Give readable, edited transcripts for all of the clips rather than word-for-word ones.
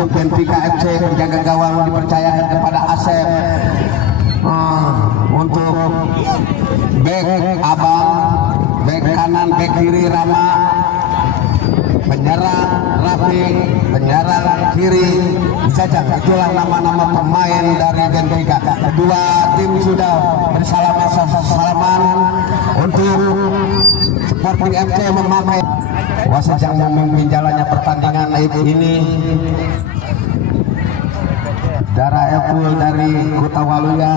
untuk Benfica FC penjaga gawang dipercayakan kepada Asep. Untuk back Abang, back kanan, back kiri Rama, penyerang Rafiq, penyerang kiri Jajang. Itulah nama-nama pemain dari Benfica. Kedua tim sudah bersalaman untuk Sporting FC memakai wasit yang memimpin jalannya pertandingan ini. Dara Epul dari Kota Waluya.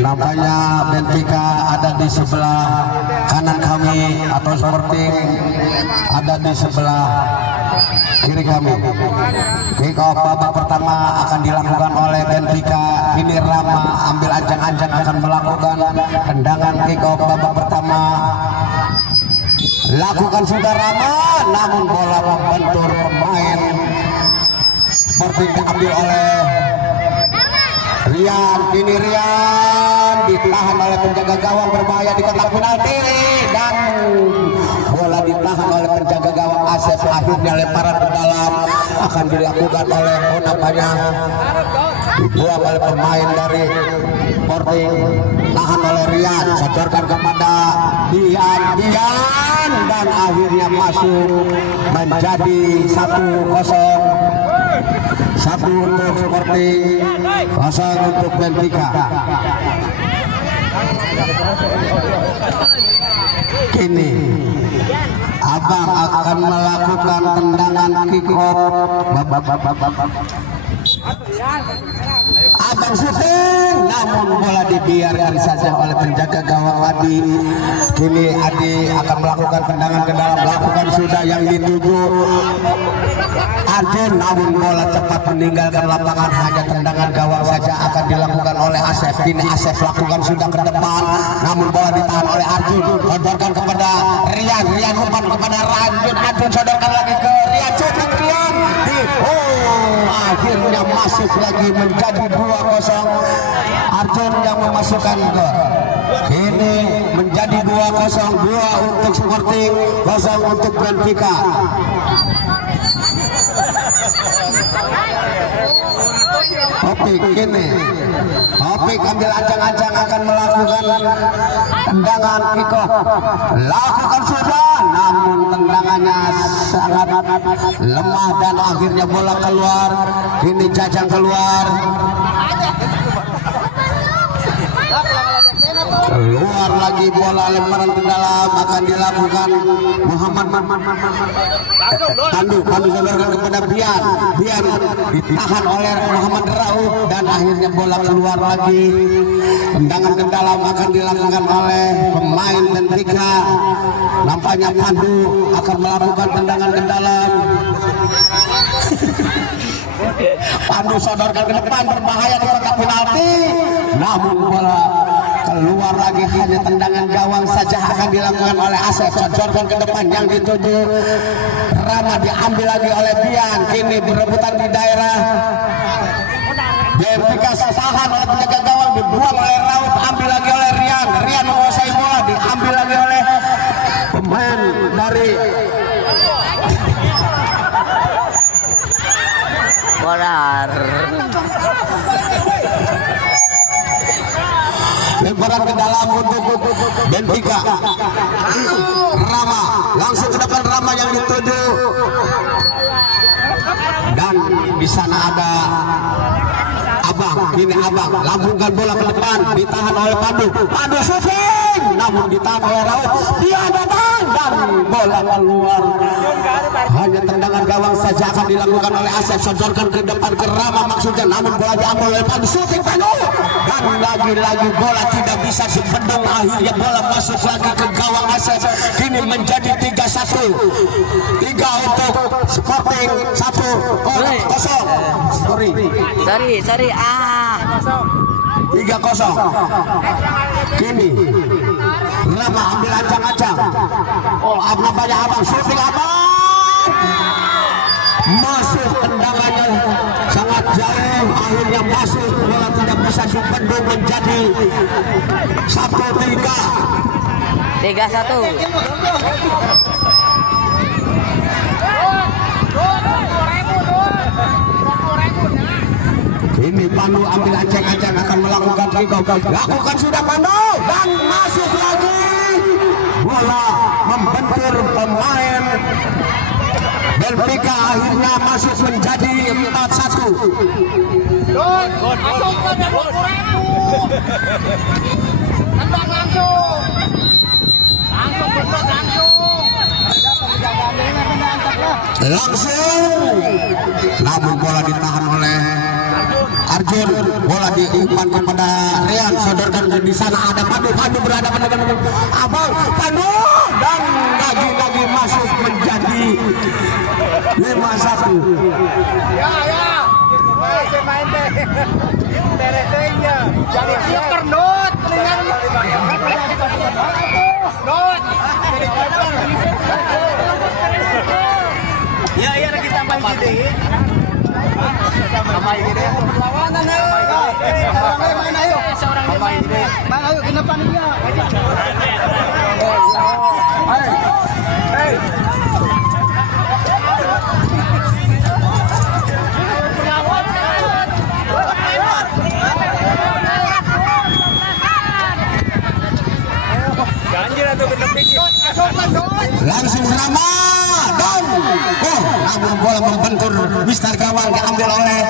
Nampaknya Benfica ada di sebelah kanan kami atau Sporting ada di sebelah kiri kami. Kick off babak pertama akan dilakukan oleh Benfica. Kini Rama ambil anjang-anjang akan melakukan tendangan kick off babak pertama. Lakukan sudah Rama, namun bola membentur pemain Sporting diambil oleh Rian. Kini Rian ditahan oleh penjaga gawang, berbahaya di kotak penalti dan bola ditahan oleh penjaga gawang Asep. Akhirnya lemparan ke dalam akan dilakukan oleh nampaknya dibuang oleh pemain dari Sporting. Tahan oleh Rian, socorkan kepada Dian dan akhirnya masuk menjadi 1-0. 1 untuk Sporting, 0 untuk Benfica. Kini Abang akan melakukan tendangan kick off. Abang syuting, namun bola dibiarkan saja oleh penjaga gawang Adi. Kini Adi akan melakukan tendangan ke dalam, lakukan sudah yang dituju Arjun, namun bola cepat meninggalkan lapangan. Hanya tendangan gawang saja akan dilakukan oleh Asep. Kini Asep lakukan sudah ke depan, namun bola ditahan oleh Arjun. Sodorkan kepada Rian, Rian umpan kepada Arjun, Arjun sodorkan lagi ke Rian, cetak Rian akhirnya masuk lagi menjadi 2-0. Arjun yang memasukkan gol. Ini menjadi 2-0, 2 untuk Sporting, 0 untuk Benfica. Opik kini Opik ambil ancang-ancang akan melakukan tendangan kick off. Lakukan sudah, namun tendangannya sangat lemah dan akhirnya bola keluar. Kini Jajang keluar lagi, bola lemparan ke dalam akan dilakukan Muhammad Pandu sodorkan kepada Bian ditahan oleh Muhammad Rauf dan akhirnya bola keluar lagi. Tendangan ke dalam akan dilakukan oleh pemain Benfica. Nampaknya Pandu akan melakukan tendangan ke dalam. Pandu sodorkan ke depan, berbahaya di kotak penalti, namun bola keluar lagi. Hanya tendangan gawang saja akan dilakukan oleh Asep. Sodorkan ke depan yang dituju Rama, diambil lagi oleh Bian. Kini berebutan di daerah Benfica, tahan oleh penjaga gawang, dibuang oleh Rauf, ambil lagi oleh Rian. Rian menguasai bola, diambil lagi oleh pemain dari Bonar. Lemparan ke dalam untuk Benfica. Rama langsung ke depan, Rama yang dituju dan di sana ada Abang. Kini Abang lambungkan bola ke depan, ditahan oleh Pandu. Pandu shooting, namun ditahan oleh Rauf. Dia datang dan bola keluar. Hanya tendangan gawang saja akan dilakukan oleh Asep. Sodorkan ke depan ke Rama maksudnya, namun bola diambil oleh Pandu. Shooting Pandu dan lagi-lagi bola tidak bisa dibendung. Akhirnya bola masuk lagi ke gawang Asep. Kini menjadi 3-1. 3 untuk Sporting, 1-0. Sorry 3-0. Kini Rama ambil ancang-ancang. Oh, nampaknya Abang shooting, Abang masuk tendangannya sangat jauh, akhirnya masuk, bola tidak bisa dibendung menjadi 1-3. 3-1. Ini Pandu ambil ancang-ancang akan melakukan kick off. Lakukan sudah Pandu dan masuk lagi. Bola membentur pemain Benfica, akhirnya masuk menjadi 4-1. Langsung, namun bola ditahan oleh Arjun, bola diumpan kepada Rian, sodorkan di sana ada Pandu berhadapan dengan Abang Pandu dan lagi-lagi masuk menjadi 5-1. Ya kita main gede. Main gede. Lawanan ayo. Main ayo. Main ayo ke depan dia. Hey. Langsung Rama dan namun bola membentur Mister gawang diambil oleh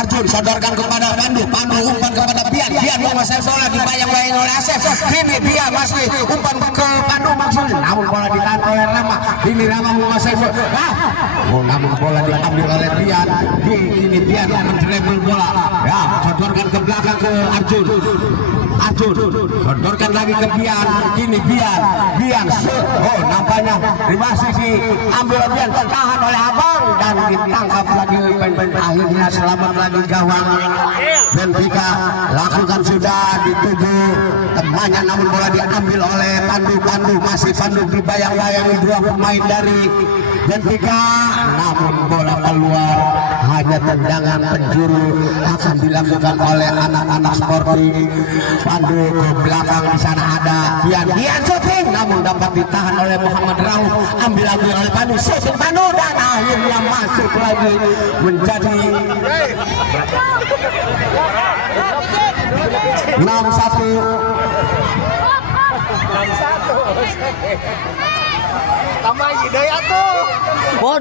Arjun, sodorkan kepada Pandu umpan kepada Bian menguasai bola, dibayang-bayang oleh Asep. Kini Bian masih umpan ke Pandu maksudnya, namun bola ditahan oleh Rama. Kini Rama menguasai bola, namun bola diambil oleh Bian. Kini Bian mendribble bola, ya sodorkan ke belakang ke Arjun, sodorkan lagi ke Bian. Kini Bian, nampaknya masih diambil Bian, tahan oleh Abang dan ditangkap lagi. Akhirnya selamat lagi gawang Benfica. Lakukan sudah dituju temannya, namun bola diambil oleh Pandu. Masih Pandu dibayang-bayangi dua pemain dari Benfica, namun bola keluar. Hanya tendangan penjuru akan dilakukan oleh anak-anak Sporting. Pandu ke belakang, di sana ada Bian shooting, namun dapat ditahan oleh Muhammad Rauf. Ambil lagi oleh Pandu, shooting Pandu dan akhirnya masuk lagi menjadi 6-1. Tambah Hidayah tuh. Bon.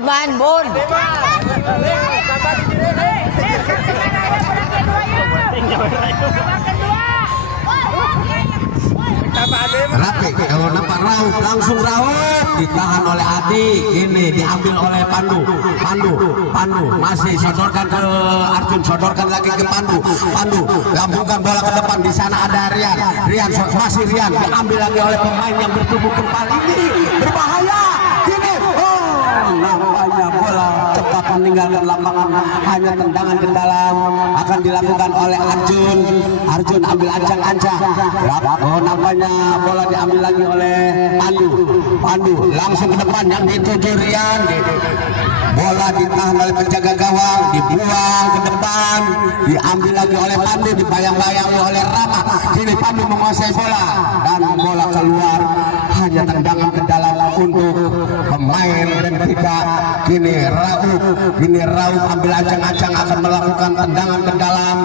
Rapi, kalau nampak Rauf, langsung Rauf ditahan oleh Adi. Ini diambil oleh Pandu, masih sodorkan ke Arjun, sodorkan lagi ke Pandu, lambungkan bola ke depan. Di sana ada Rian, masih Rian diambil lagi oleh pemain yang bertubuh kembali. Ini berbahaya. Kini nampaknya bola cepat meninggalkan lapangan, hanya tendangan ke dalam akan dilakukan oleh Arjun ambil ancang-ancang. Nampaknya bola diambil lagi oleh Pandu langsung ke depan, yang dituju Rian. Bola ditahan oleh penjaga gawang, dibuang ke depan, diambil lagi oleh Pandu, dibayang-bayangi oleh Rama. Kini Pandu menguasai bola dan bola keluar, hanya tendangan ke dalam untuk pemain Benfica. Kini Rauf ambil ancang-ancang akan melakukan tendangan ke dalam,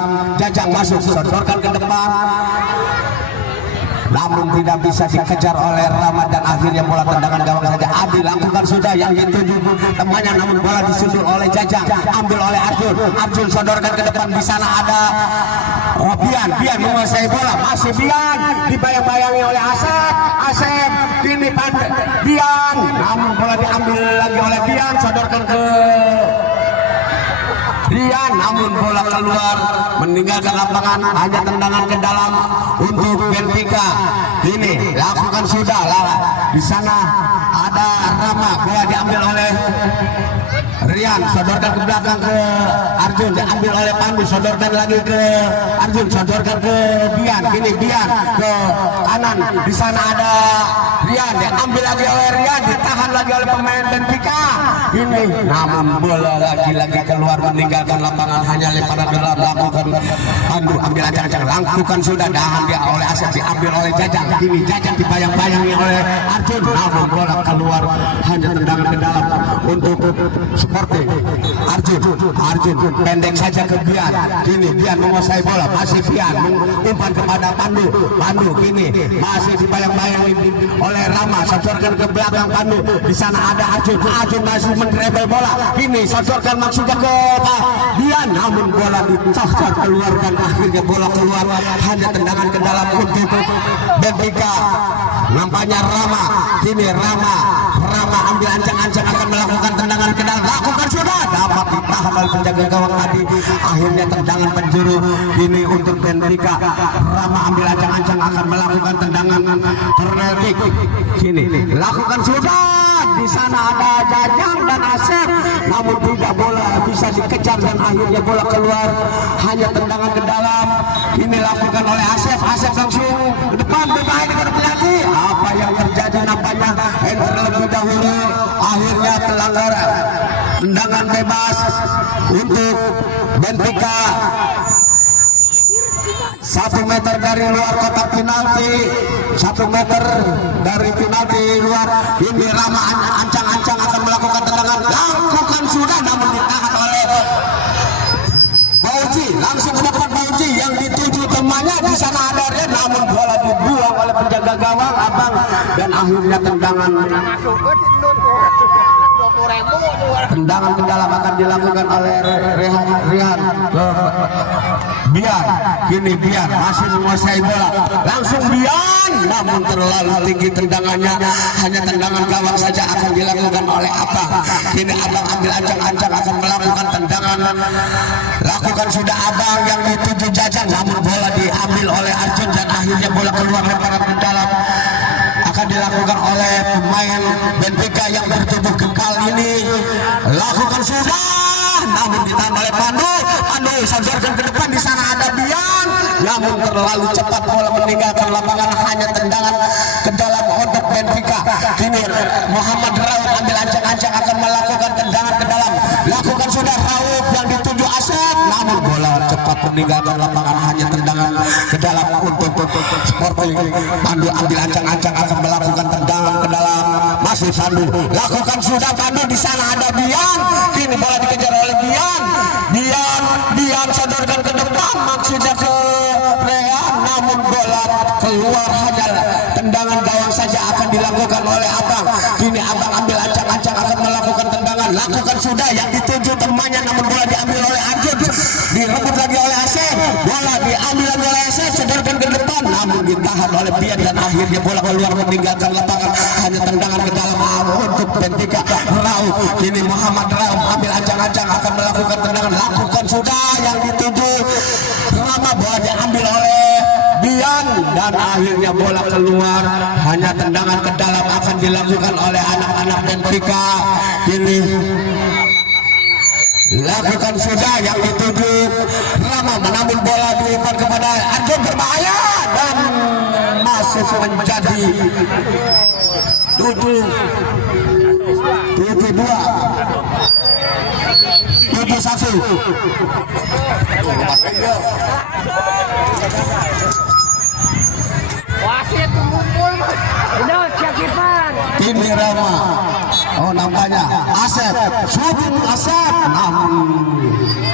Jajang masuk, sodorkan ke depan, namun tidak bisa dikejar oleh Rama dan akhirnya bola tendangan gawang saja. Adi lakukan sudah, yang dituju temannya, namun bola disundul oleh Jajang, ambil oleh Arjun sodorkan ke depan. Di sana ada Bian menguasai bola, masih Bian dibayang-bayangi oleh Asep. Kini Bian, namun bola diambil lagi oleh Bian, sodorkan ke Rian, namun bola keluar meninggalkan lapangan, hanya tendangan ke dalam untuk Benfica. Ini lakukan sudah, di sana ada Rama, bola diambil oleh Rian sodorkan ke belakang ke Arjun, diambil oleh Pandu, sodorkan lagi ke Arjun, sodorkan ke Bian, kini Bian ke kanan, di sana ada Rian, diambil lagi oleh Rian, ditahan lagi oleh pemain Benfica. Ini namun bola lagi-lagi keluar meninggalkan lapangan, hanya lemparan ke dalam. Lakukan Pandu, ambil ancang-ancang, lakukan sudah, dahan dia oleh Asep, diambil oleh Jajang, kini Jajang dibayang-bayangi oleh Arjun, namun bola keluar, hanya tendangan ke dalam untuk Sporting. Arjun pendek saja ke Bian, kini Bian menguasai bola, masih Bian umpan kepada Pandu, kini masih dibayang-bayangi oleh Rama, socorkan ke belakang Pandu, di sana ada Arjun masih mendrebel bola, kini socorkan maksudnya ke Bian, namun bola dicacah keluarkan, akhirnya bola keluar, hanya tendangan ke dalam untuk Benfica. Nampaknya Rama, kini Rama ambil ancang-ancang akan melakukan tendangan ke dalam, lakukan sudah, dapat ditahan oleh penjaga gawang tadi, akhirnya tendangan penjuru kini untuk Benfica. Rama ambil ancang-ancang akan melakukan tendangan corner kick, kini lakukan sudah, di sana ada Jajang dan Asep, namun tidak, bola bisa dikejar dan akhirnya bola keluar, hanya tendangan ke dalam, ini lakukan oleh Asep langsung ke depan, berbahaya kepada pelatih. Apa yang terjadi, nampaknya terlebih dahulu akhirnya pelanggaran, tendangan bebas untuk Benfica, 1 meter dari luar kotak penalti, 1 meter dari penalti luar. Ini Rama ancang-ancang akan melakukan tendangan, lakukan sudah, namun ditahan oleh Bauji, langsung ke depan Bauji yang dituju temannya, di sana ada Rian, namun bola dibuang oleh penjaga gawang Abang, dan akhirnya tendangan ke dalam akan dilakukan oleh Rian ke Bian, kini Bian masih menguasai bola, langsung Bian, namun terlalu tinggi tendangannya, hanya tendangan gawang saja akan dilakukan oleh Abang. Kini Abang ambil ancang-ancang akan melakukan tendangan, lakukan sudah Abang yang dituju Jajang, namun bola diambil oleh Arjun dan akhirnya bola keluar lemparan ke dalam, akan dilakukan oleh pemain Benfica yang bertubuh kekal ini, lakukan sudah, namun ditahan oleh Pandu sodorkan ke depan, di sana ada Bian, namun terlalu cepat bola meninggalkan lapangan, hanya tendangan ke dalam untuk Benfica. Kini Muhammad Rauf ambil ancang-ancang akan melakukan tendangan ke dalam, lakukan sudah Rauf yang dituju Asep, namun bola cepat meninggalkan lapangan, hanya tendangan ke dalam untuk Sporting. Pandu ambil ancang-ancang akan melakukan tendangan ke dalam, masih Pandu, lakukan sudah Pandu, di sana ada Bian, kini bola dikejar oleh Bian sodorkan ke depan, maksudnya ke Rehan, namun bola keluar, hanya tendangan gawang saja akan dilakukan oleh Abang. Kini Abang ambil ancang-ancang akan melakukan tendangan, lakukan sudah yang dituju temannya, namun bola diambil oleh Arjun, direbut lagi oleh Asep, bola diambil lagi oleh Asep, sodorkan ke depan, namun ditahan oleh Bian dan akhirnya bola keluar meninggalkan lapangan, hanya tendangan ke dalam untuk Benfica. Rauf, kini Muhammad Rauf ambil ancang-ancang akan melakukan tendangan, lakukan sudah yang dituju Rama, bola diambil oleh Bian dan akhirnya bola keluar, hanya tendangan ke dalam akan dilakukan oleh anak-anak Benfica. Kini lakukan sudah yang dituju Rama, namun bola diumpan kepada Arjun, berbahaya dan masuk menjadi 7-2, 7-1. Wasit mengumpul, benar siap kiper. Ini Rama, oh nampaknya Asep, shooting Asep, namun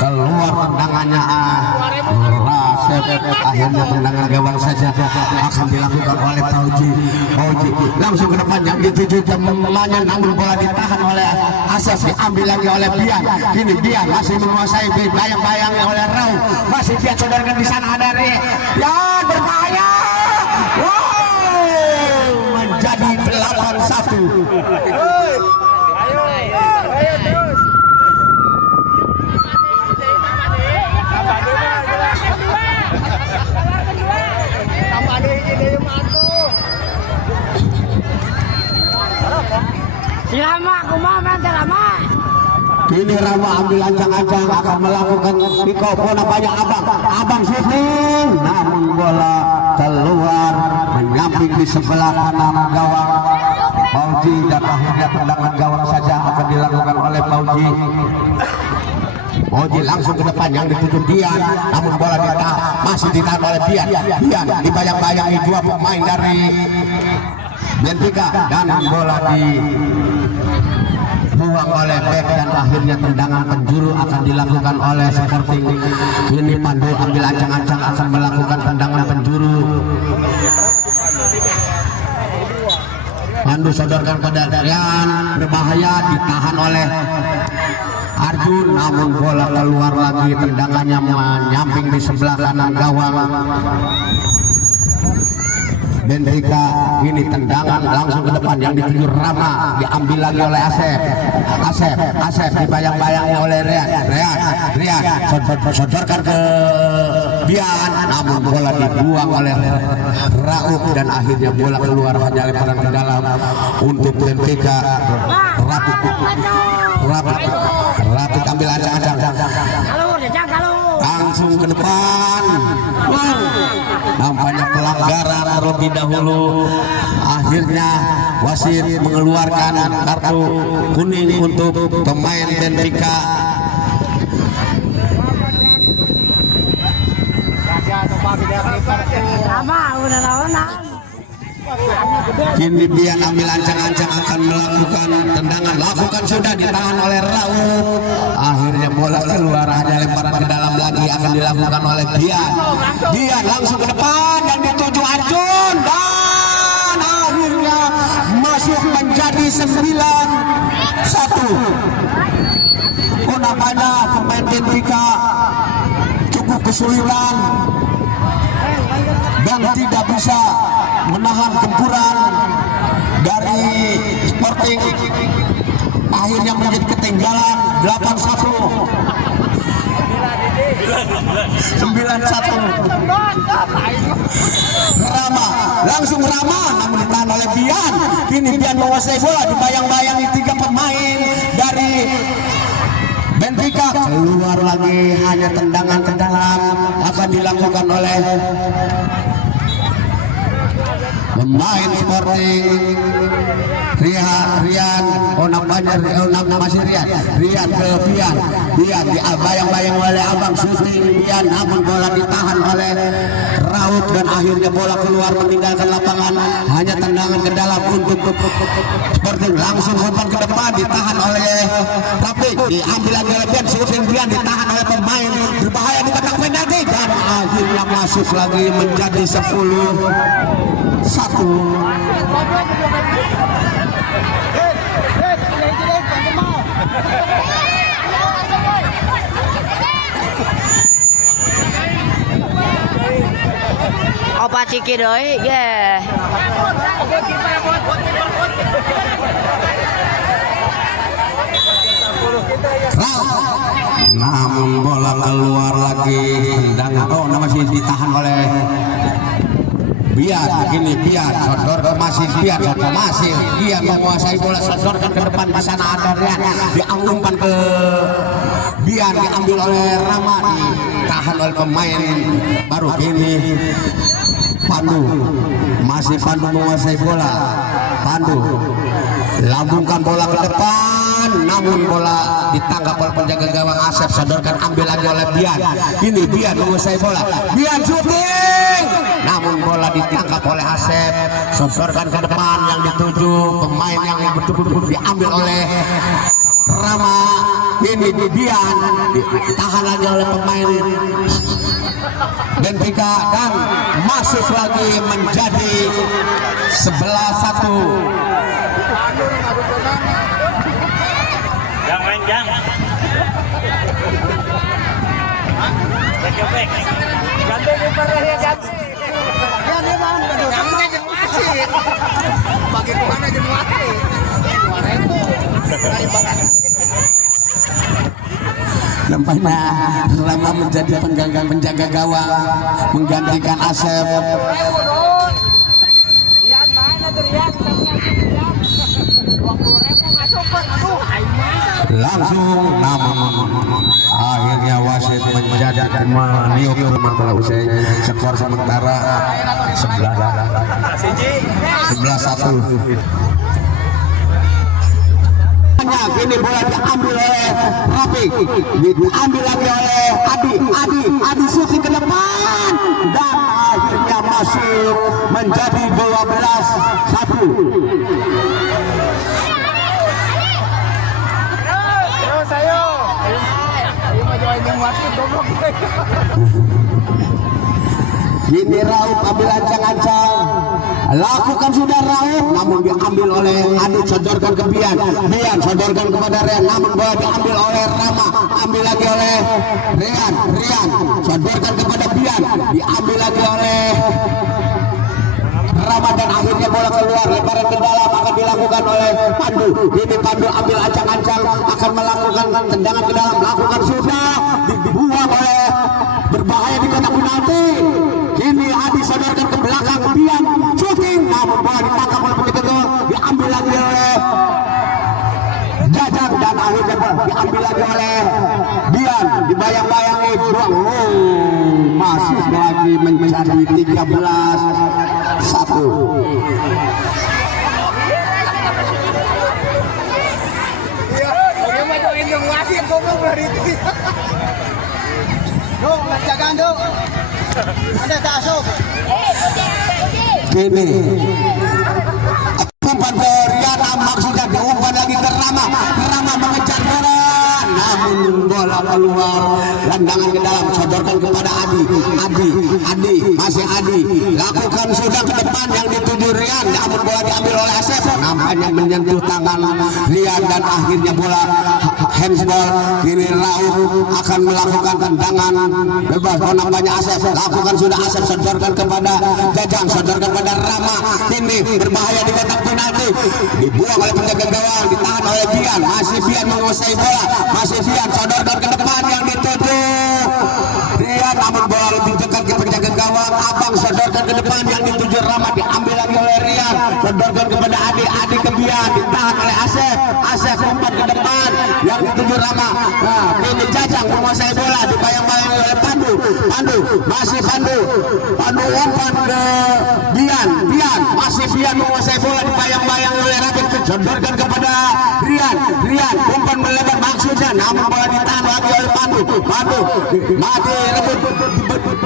keluar tendangannya Asep, akhirnya tendangan gawang saja akan dilakukan oleh Bauji, langsung ke depan yang dituju temannya, namun bola ditahan oleh Asep, diambil lagi oleh Bian. Kini Bian masih menguasai, bayang-bayangi oleh Rauf, masih Bian sodorkan, di sana ada Bian, berbahaya. Wow, menjadi 8-1. Ayo terus. Si Rama, kumaha man Rama. Rama ambil ancang-ancang akan melakukan pickup bola banyak abang shooting, namun bola keluar menyamping di sebelah kanan gawang Fauji, dan akhirnya tendangan gawang saja akan dilakukan oleh Fauji. Fauji langsung ke depan yang dituju Dian, namun bola masih ditahan oleh Dian. Dian dibayang-bayangi dua pemain dari Benfica dan bola dibuang oleh bek, dan akhirnya tendangan penjuru akan dilakukan oleh Sporting. Ini Pandu ambil ancang-ancang akan melakukan tendangan penjuru. Pandu sodorkan pada Rian, berbahaya, ditahan oleh Arjun, namun bola keluar lagi, tendangannya menyamping di sebelah kanan gawang Benfica. Ini tendangan langsung ke depan yang dituju Rama, diambil lagi oleh Asep dibayang-bayangi oleh Rian sodorkan ke Bian, namun bola dibuang oleh Rauf, dan akhirnya bola keluar hanya lemparan ke dalam untuk Benfica. Rapid ambil ancang-ancang langsung ke depan. Nampaknya pelanggaran terlebih dahulu. Akhirnya wasit mengeluarkan kartu kuning untuk pemain Benfica. Kini Bian ambil ancang-ancang akan melakukan tendangan, lakukan sudah, ditahan oleh Rauf. Akhirnya bola keluar, hanya lemparan ke dalam lagi akan dilakukan oleh Bian langsung ke depan dan dituju Arjun, dan akhirnya masuk menjadi 9-1. Nampaknya pemain Benfica cukup kesulitan dan tidak bisa menahan gempuran dari Sporting. Akhirnya menjadi ketinggalan 8-1, 9-1. Rama namun ditahan oleh Bian. Kini Bian menguasai bola, dibayang-bayangi tiga pemain dari Benfica. Keluar lagi, hanya tendangan ke dalam akan dilakukan oleh pemain Sporting. Rian, masih Rian ke Bian dibayang-bayang oleh abang shooting Bian, namun bola ditahan oleh Raut, dan akhirnya bola keluar meninggalkan lapangan, hanya tendangan ke dalam untuk Sporting. Langsung umpan ke depan, ditahan oleh Rafiq, diambil lagi oleh Bian, shooting Bian ditahan oleh pemain, berbahaya di kotak penalti, dan akhirnya masuk lagi menjadi 10-1. Opa ciki doi, yeah. Namun bola keluar lagi, tendangan masih ditahan oleh Bian. Kini Bian sodor ke masih Bian menguasai bola, sodorkan ke depan. Di sana ada Rian, diangumpan ke Bian, diambil oleh Rama, ditahan oleh pemain baru. Kini Pandu menguasai bola. Pandu lambungkan bola ke depan, namun bola ditangkap oleh penjaga gawang Asep, sodorkan, ambil lagi oleh Bian. Ini Bian menguasai bola, Bian shooting, namun bola ditangkap oleh Asep, sodorkan ke depan yang dituju pemain yang betul-betul diambil oleh Rama. Ini Bian ditahan lagi oleh pemain Benfica, dan masuk lagi menjadi 11-1. Jangan. Nampaknya Rama menjadi penjaga gawang, menggantikan Asep. langsung, namun akhirnya wasit menjadi meniup sementara usai skor sementara 11-1. Kini bola diambil oleh Rafi, diambil lagi oleh Adi syuting ke depan dan akhirnya masuk menjadi 12-1. Ini Rauf ambil ancang-ancang, lakukan sudah Rauf, namun diambil oleh Adi, sodorkan ke Bian sodorkan kepada Rian, namun bola diambil oleh Rama, ambil lagi oleh Rian sodorkan kepada Bian, diambil lagi oleh Rama dan akhirnya bola keluar, lemparan ke dalam akan dilakukan oleh Pandu. Ini Pandu ambil ancang-ancang akan melakukan tendangan ke dalam, lakukan sudah, dibuang oleh, berbahaya di kotak penalti. Kini Adi sodorkan ke belakang, Bian shooting, namun bola ditangkap oleh penjaga gawang, diambil lagi oleh Jajang dan akhirnya diambil lagi oleh Bian, dibayang-bayangi buang, masih lagi menjadi 13-1. Kini umpan ke Rian, maksudnya diumpan lagi ke Rama mengejar bola, namun bola keluar, landangan ke dalam, sodorkan kepada Adi, masih Adi, lakukan sudah ke depan yang dituju Rian, namun bola diambil oleh Asep, nampaknya menyentuh tangan Rian dan akhirnya bola handsball. Kini Rauf akan melakukan tendangan bebas, nampaknya Asep, lakukan sudah Asep, sodorkan kepada Jajang, sodorkan kepada Rama, ini berbahaya di kotak penalti, dibuang oleh penjaga gawang, ditahan oleh Bian, masih Bian menguasai bola, masih Bian, sodorkan ke depan yang dituju Rian, namun bola lebih dekat ke penjaga gawang, Abang sodorkan ke depan yang dituju Rama, diambil lagi oleh Rian, sodorkan kepada Adi ke Bian, ditahan oleh Asep umpan ke depan yang dituju Rama. Nah, ini Jajang menguasai bola, dibayang-bayangi oleh Pandu, masih Pandu umpan ke Bian, masih Bian menguasai bola, dibayang-bayangi oleh Rafi, sodorkan kepada Rian, umpan melebar maksudnya, namun bola ditahan lagi oleh Pandu, mati rebut,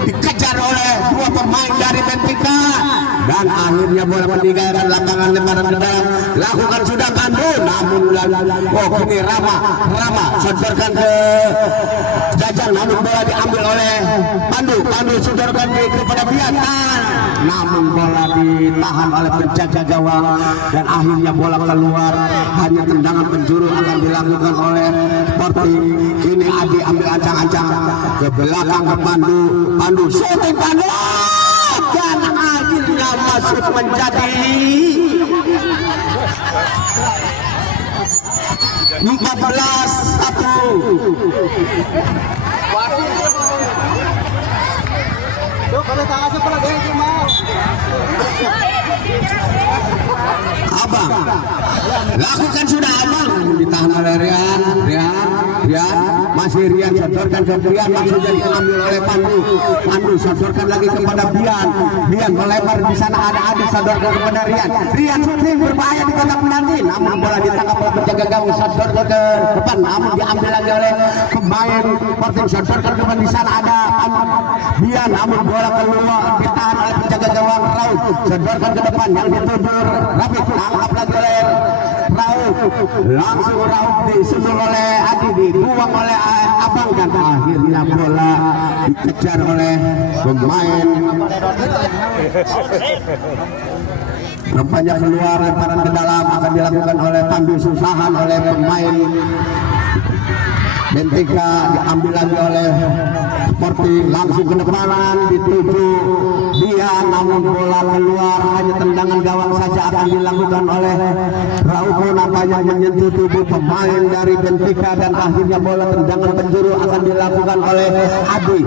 dikejar oleh dua pemain dari Benfica dan akhirnya bola meninggalkan lapangan, lemparan ke dalam, lakukan sudah Pandu, namun kini Rama sodorkan ke Jajang, namun bola diambil oleh Pandu sodorkan kepada Bian, namun bola ditahan oleh penjaga gawang dan akhirnya bola keluar, hanya tendangan penjuru akan dilakukan oleh Sporting. Kini Adi ambil ancang-ancang ke belakang ke Pandu shooting Pandu dan akhirnya masuk menjadi 14-1. Abang lakukan sudah Abang, ditahan oleh Rian, masih Rian, sodorkan ke Bian, maksudnya diambil oleh Pandu sodorkan lagi kepada Bian melebar, di sana ada Adi, sodorkan kepada Rian shooting, berbahaya di kotak penalti, namun bola ditangkap oleh penjaga gawang, sodorkan ke depan, namun diambil lagi oleh pemain Sporting, sodorkan ke depan, di sana ada Bian, namun bola keluar, ditahan oleh penjaga gawang Rauf, sodorkan ke depan yang dituju Rafi, tangkap lagi oleh Rauf, langsung Rauf disusul oleh Adi, dibuang oleh Abang dan akhirnya bola dikejar oleh pemain. Rempahnya keluar, lemparan ke dalam akan dilakukan oleh Pandu, susahan oleh pemain Bentika diambil lagi oleh Sporting, langsung ke depanan dituju dia, namun bola keluar, hanya tendangan gawang saja akan dilakukan oleh Rauko, nampaknya menyentuh tubuh pemain dari Bentika dan akhirnya bola tendangan penjuru akan dilakukan oleh Adi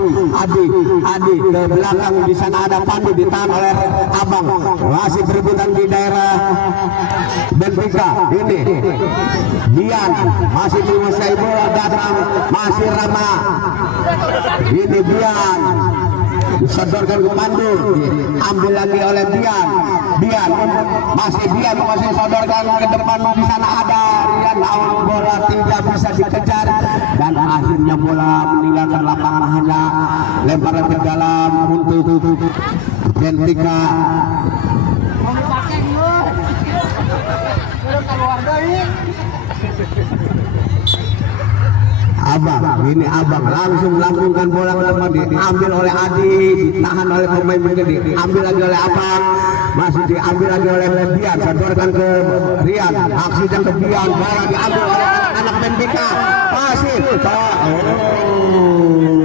ke belakang. Di sana ada Pandu, ditahan oleh Abang, masih berebutan di daerah Bentika. Ini Dian masih menguasai bola, datang masih Rama, ini Dian disodorkan ke Pandu, ambil lagi oleh Dian masih sodorkan ke depan. Di sana ada Rian, namun bola tidak bisa dikejar dan akhirnya bola meninggalkan lapangan, hanya lemparan ke dalam untuk Bentika. Abang langsung melambungkan bola ke depan, diambil oleh Adi, ditahan oleh pemain begini, diambil lagi oleh Abang, masih diambil lagi oleh Dian, sodorkan ke Rian, aksinya ke Dian, bola diambil oleh anak Bentika, masih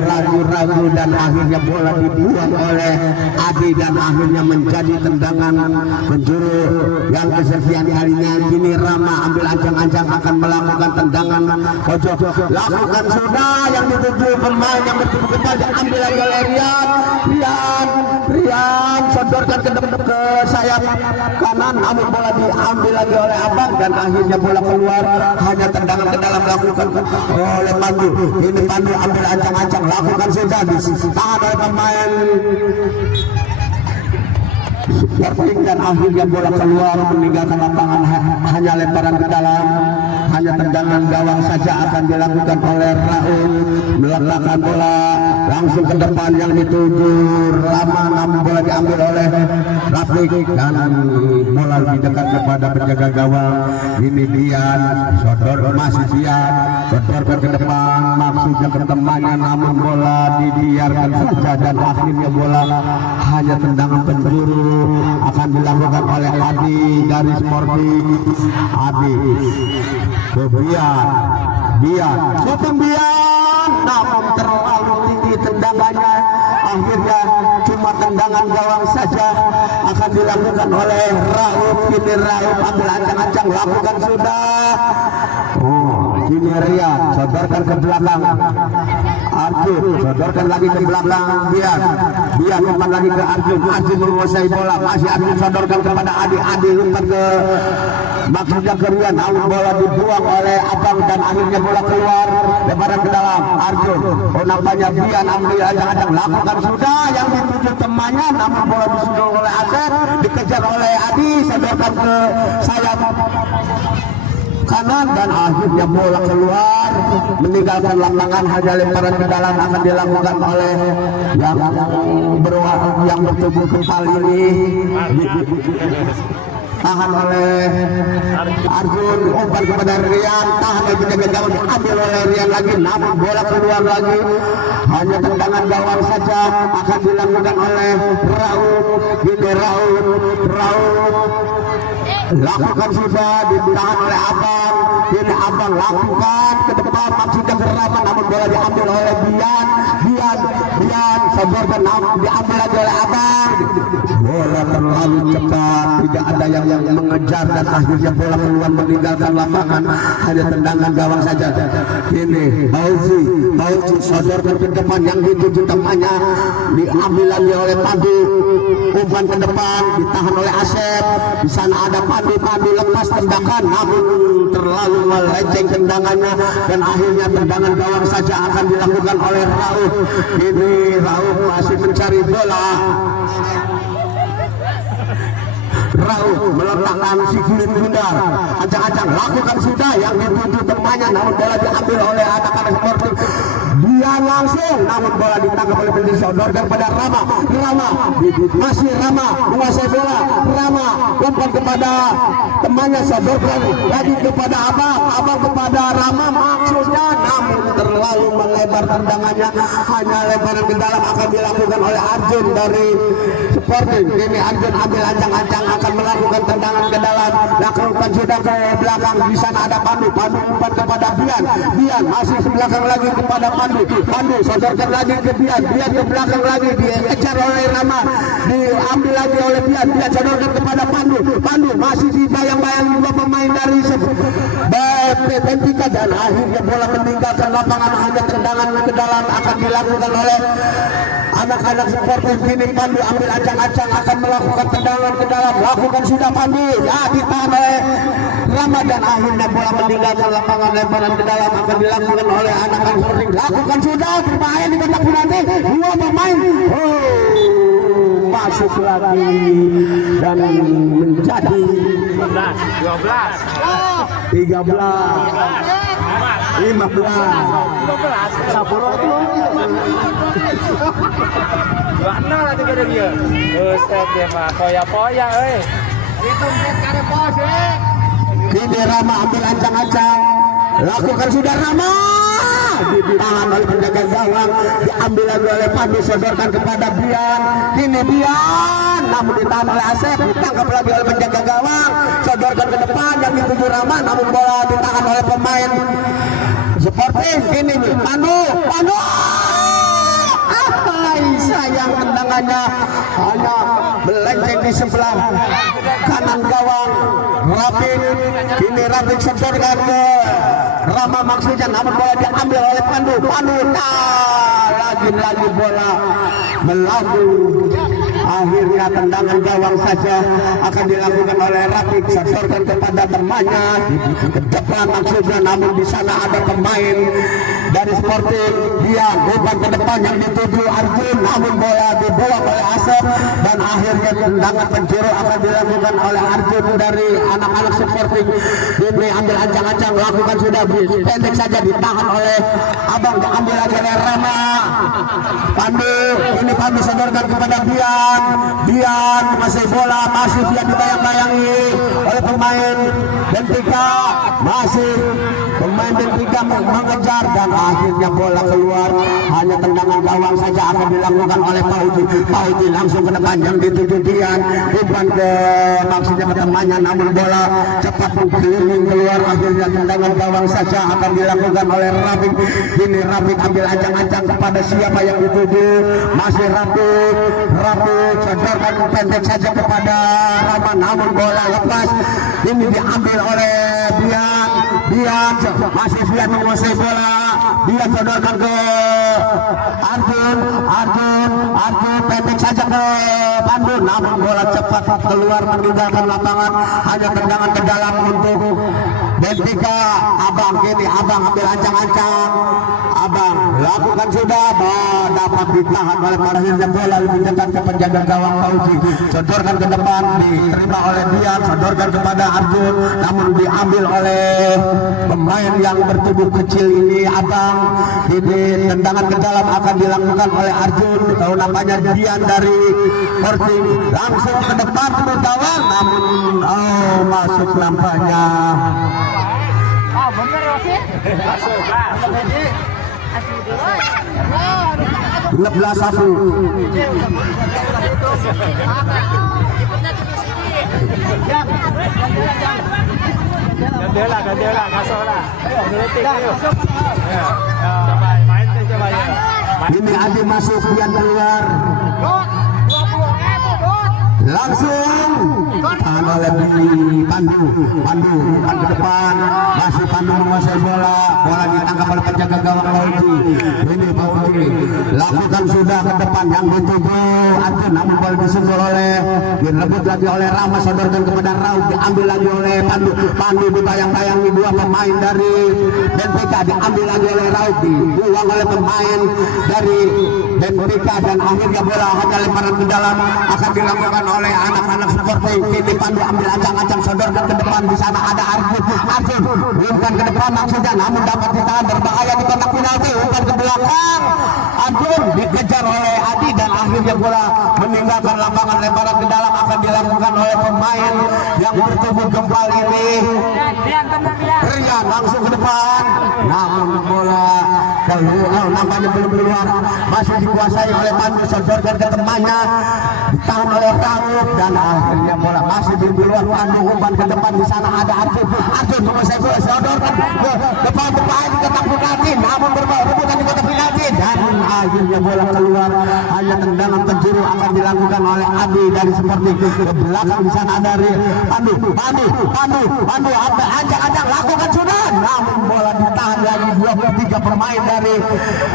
ragu-ragu dan akhirnya bola dibuang oleh Adi dan akhirnya menjadi tendangan penjuru yang kesekian kalinya. Kini Rama ambil ancang-ancang akan melakukan tendangan pojok, lakukan sudah yang dituju pemain yang bertubuh kebal, diambil lagi oleh Rian sodorkan ke sayap kanan, namun bola diambil lagi oleh Abang dan akhirnya bola keluar, hanya tendangan ke dalam lakukan oleh Pandu. Ini Pandu ambil ancang-ancang, lakukan sudah, ditahan oleh pemain Sporting dan akhirnya bola keluar meninggalkan lapangan, hanya lemparan ke dalam, hanya tendangan gawang saja akan dilakukan oleh Raul, meletakkan bola langsung ke depan yang dituju Rama, namun bola diambil oleh Rafik dan bola lebih dekat kepada penjaga gawang. Ini Dian masih sodorkan ke depan, maksudnya ke temannya, namun bola dibiarkan saja dan akhirnya bola hanya tendangan penjuru akan dilakukan oleh Adi dari Sporting. Adi ke Bian, namun terlalu tinggi tendangannya, akhirnya cuma tendangan gawang saja akan dilakukan oleh Rauf. Kini Rauf ambil ancang-ancang, lakukan sudah. Kini Rian sodorkan ke belakang, Arjun sodorkan lagi ke belakang, Bian umpan lagi ke Arjun menguasai bola, masih Arjun sodorkan kepada Adi umpan ke maksudnya ke Rian, namun bola dibuang oleh Abang dan akhirnya bola keluar, lemparan ke dalam Arjun. Nampaknya Bian ambil ancang-ancang, lakukan sudah yang dituju temannya, namun bola disusul oleh Asep, dikejar oleh Adi, sodorkan ke sayap kanan dan akhirnya bola keluar meninggalkan lapangan, hanya lemparan ke dalam akan dilakukan oleh yang bertubuh kepal ini, tahan oleh Arjun, umpan kepada Rian, tahan lagi jaga gawang, diambil oleh Rian lagi, namun bola keluar lagi, hanya tendangan gawang saja akan dilakukan oleh Raul. Ini Raul lakukan sudah, ditahan oleh Abang. Ini Abang lakukan ke depan, maksudnya ke Rama, namun bola diambil oleh Bian sodorkan, namun diambil lagi oleh Abang. Bola terlalu cepat, tidak ada yang mengejar dan akhirnya bola keluar meninggalkan lapangan, hanya tendangan gawang saja. Ini Bauzi sodorkan ke depan, yang dituju temannya, diambil lagi oleh Pandu, umpan ke depan, ditahan oleh Asep. Di sana ada Pandu lepas tendangan, namun terlalu melenceng tendangannya dan akhirnya tendangan gawang saja akan dilakukan oleh Rauf. Ini Rauf masih mencari bola. Rauf meletakkan si kulit bundar, ancang-ancang, lakukan sudah yang dituju temannya, namun bola diambil oleh anak-anak Sporting. Dia langsung, namun bola ditangkap oleh pendiri, sodorkan pada Rama masih Rama menguasai bola, Rama umpan kepada temannya sodorkan lagi kepada abang kepada Rama maksudnya, namun terlalu melebar tendangannya, hanya lebaran ke dalam akan dilakukan oleh Arjun dari Sporting. Ini Arjun ambil ancang-ancang akan melakukan tendangan ke dalam, lakukan sudah ke belakang, di sana ada Pandu umpan kepada Bian masih ke belakang lagi kepada Pandu sodorkan lagi ke Bian ke belakang lagi, dikejar oleh Rama, diambil lagi oleh Bian sodorkan kepada Pandu masih dibayang-bayang dua pemain dari Benfica, dan akhirnya bola meninggalkan lapangan, hanya tendangan ke dalam akan dilakukan oleh anak-anak Sporting. Kini Pandu ambil ancang-ancang akan melakukan tendangan ke dalam, lakukan sudah Pandu, ditahan oleh Rama, dan akhirnya bola meninggalkan lapangan, lebaran ke dalam akan dilakukan oleh anak-anak Sporting. Lakukan sudah, berbahaya di kotak penalti, dua pemain masuk lagi dan menjadi 12 13 15 Mana lah tu kira dia? Ustaz dia mah poya-poya Itu kare pos Kini Rama ambil ancang-ancang, lakukan sudah Rama, ditahan oleh penjaga gawang, diambil lagi oleh Pandu, sodorkan kepada Bian. Kini Bian, namun ditahan oleh Asep, ditangkap lagi oleh penjaga gawang, sodorkan ke depan yang dituju Rama, namun bola ditahan oleh pemain Sporting. Kini Pandu, sayang tendangannya hanya melenceng di sebelah kanan gawang Rapid. Kini Rapid sodorkan ke Rama maksudnya, namun bola diambil oleh Pandu, lagi bola melaju. Akhirnya tendangan gawang saja akan dilakukan oleh Rapid, sodorkan kepada temannya ke depan maksudnya, namun di sana ada pemain dari Sporting, dia umpan ke depan yang dituju Arjun, namun bola dibuang oleh Asep, dan akhirnya tendangan penjuru akan dilakukan oleh Arjun dari anak-anak Sporting. Ini ambil ancang-ancang, lakukan sudah pendek saja, ditahan oleh Abang, diambil lagi oleh Rama. Pandu, ini Pandu sodorkan kepada Bian masih bola, masih Bian dibayang-bayangi oleh pemain Benfica, masih pemain Benfica mengejar, dan akhirnya bola keluar, hanya tendangan gawang saja akan dilakukan oleh Pauji langsung ke depan yang dituju Bian, umpan ke maksudnya ke temannya, namun bola cepat mengkeliling keluar, akhirnya tendangan gawang saja akan dilakukan oleh Rapid. Ini Rapid ambil ancang-ancang kepada siapa yang dituju, masih Rapid sodorkan pendek saja kepada Rama, namun bola lepas, ini diambil oleh Bian masih Bian menguasai bola, Bian sodorkan ke Arjun pendek saja ke Pandu, namun bola cepat keluar meninggalkan lapangan, hanya tendangan ke dalam untuk Benfica. Abang ambil ancang-ancang, Abang lakukan sudah, dapat ditahan oleh akhirnya bola lebih dekat ke penjaga gawang Pauji, sodorkan ke depan, diterima oleh Bian, sodorkan kepada Arjun, namun diambil oleh pemain yang bertubuh kecil ini Abang. Ini tendangan ke dalam akan dilakukan oleh Arjun, tahu namanya Bian dari Sporting, langsung ke depan ke gawang, namun masuk nampaknya. Bener Wasit? Masuk lah. 11-1. Gantilah, masuk lah. Ayo. Coba main tuh coba ya. Ini Adi masuk, Bian keluar. Langsung tahan oleh Pandu umpan ke depan, masih Pandu menguasai bola ditangkap oleh penjaga gawang Pauji. Ini Pauji lakukan sudah ke depan yang dituju Arjun, namun bola disenggol direbut lagi oleh Rama, sodorkan kepada Raut, diambil lagi oleh Pandu dibayang-bayangi dua pemain dari Benfica, diambil lagi oleh Raut, dibuang oleh pemain dari Benfica, dan akhirnya bola hanya lemparan ke dalam akan dilakukan oleh anak-anak Sporting. Kini Pandu ambil ancang-ancang, sodorkan ke depan, di sana ada Arjun umpan ke depan maksudnya, namun dapat ditahan, berbahaya di kotak penalti, umpan ke belakang, Arjun dikejar oleh Adi dan akhirnya bola meninggalkan lapangan lebaran ke dalam akan dilakukan oleh pemain yang bertubuh gempal ini. Rian langsung ke depan, namun bola keluar, nampaknya belum keluar, masih dikuasai oleh Pandu, sodorkan ke temannya, ditahan oleh Rauf dan akhirnya bola masih belum keluar. Pandu umpan ke depan, di sana ada Arjun menguasai bola, sodorkan ke depan pemain di kotak penalti, namun rebutan di kotak penalti dan akhirnya bola keluar. Hanya tendangan penjuru akan dilakukan oleh Adi dari Sporting. Ke belakang di sana ada Pandu ajak lakukan sudah, namun bola ditahan lagi 23 pemain dari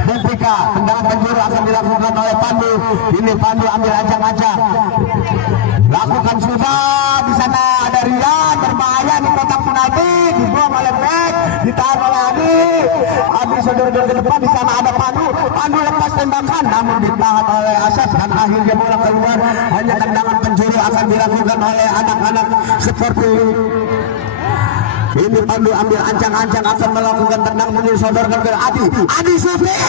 Benfica. Tendangan penjuru akan dilakukan oleh Pandu. Ini Pandu ambil ajak lakukan sudah, di sana ada Rian berbahaya di kotak penalti, dibuang oleh Beck, ditahan oleh Adi sodor ke depan, di sana ada Pandu lepas tembakan namun ditahan oleh Asas dan akhirnya bola keluar. Hanya tendangan penjuru akan dilakukan oleh anak-anak seperti ini. Pandu ambil ancang-ancang akan melakukan tendang penjuru, sodorkan ke Adi shooting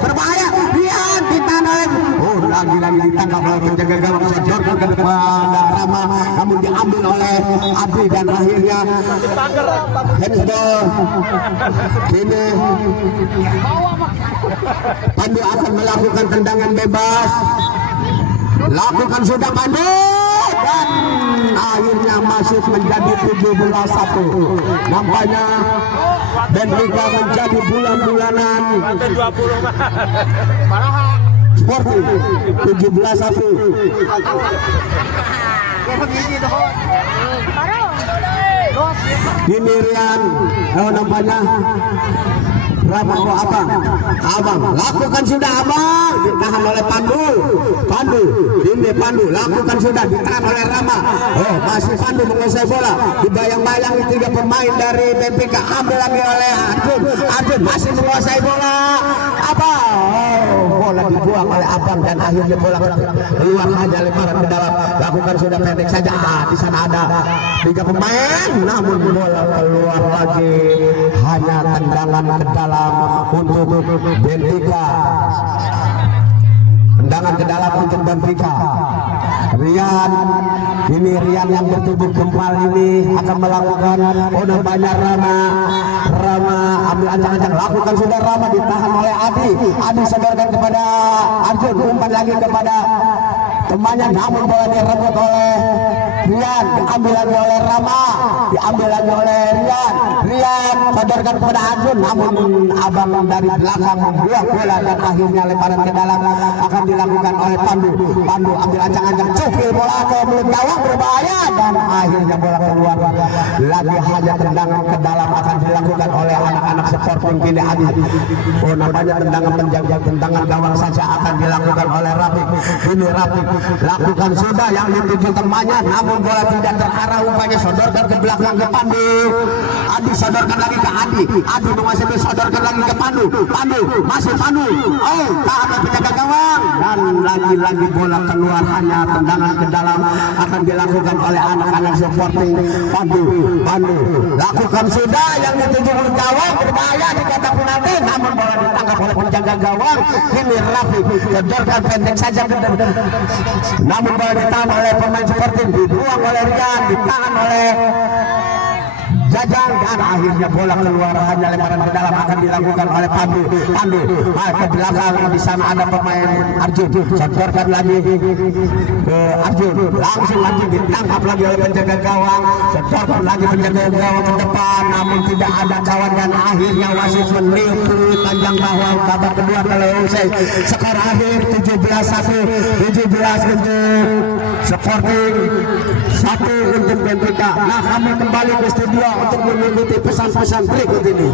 berbahaya, Rian ditahan oleh lagi ditangkap oleh penjaga gawang, sodorkan ke depan Rama namun diambil oleh Adi dan akhirnya handsball. Ini Pandu akan melakukan tendangan bebas, lakukan sudah Pandu dan akhirnya masuk menjadi 17-1. Nampaknya Benfica menjadi bulan-bulanan Sporting 17-1. Ini Rian, nampaknya Abang lakukan sudah, Abang ditahan oleh Pandu ini Pandu lakukan sudah, ditahan oleh Rama. Masih Pandu menguasai bola, dibayang-bayangi 3 pemain dari Benfica, ambil lagi oleh Arjun masih menguasai bola. Bola dibuang oleh Abang dan akhirnya bola keluar hanya lemparan ke dalam, lakukan sudah pendek saja. Di sana ada 3 pemain namun bola keluar lagi, hanya tendangan ke dalam untuk Benfica. Tendangan ke dalam untuk Benfica. Rian yang bertubuh gempal ini akan melakukan banyak Rama ambil ancang-ancang, lakukan sudah Rama, ditahan oleh Adi sodorkan kepada Arjun, umpan lagi kepada temannya namun bola direbut oleh Rian, diambil lagi oleh Rama, diambil lagi oleh Rian sodorkan kepada Arjun namun Abang dari belakang membuang bola dan akhirnya lemparan ke dalam akan dilakukan oleh Pandu ambil ancang-ancang, cukil bola ke mulut gawang berbahaya dan akhirnya bola keluar lagi. Hanya tendangan ke dalam akan dilakukan oleh anak-anak Sporting kini Adi. Nampaknya tendangan gawang saja akan dilakukan oleh Rafiq. Ini Rafiq lakukan sudah yang dituju temannya namun bola tidak terarah, upaya sodorkan ke belakang ke Pandu. Adi sodorkan lagi ke Adi menguasai, sodorkan lagi ke Pandu masih Pandu tahan penjaga gawang dan lagi-lagi bola keluar. Hanya tendangan ke dalam akan dilakukan oleh anak-anak Sporting. Pandu lakukan sudah yang dituju ke gawang berbahaya di kotak penalti namun bola ditangkap oleh penjaga gawang. Ini Rafiq sodorkan pendek saja ke depan namun bola ditahan oleh pemain Sporting, dibuang oleh Rian, ditahan oleh Jajang dan akhirnya bola keluar. Hanya lemparan ke dalam akan dilakukan oleh Pandu ke belakang, di sana ada pemain Arjun, sodorkan lagi ke Arjun, langsung Arjun ditangkap lagi oleh penjaga gawang, sodorkan lagi penjaga gawang ke depan namun tidak ada kawan dan akhirnya wasit meniup panjang bahwa babak kedua telah usai. Skor akhir 17-1 untuk Sporting, 1 untuk Benfica. Nah, kami kembali ke studio untuk mengikuti pesan-pesan berikut ini.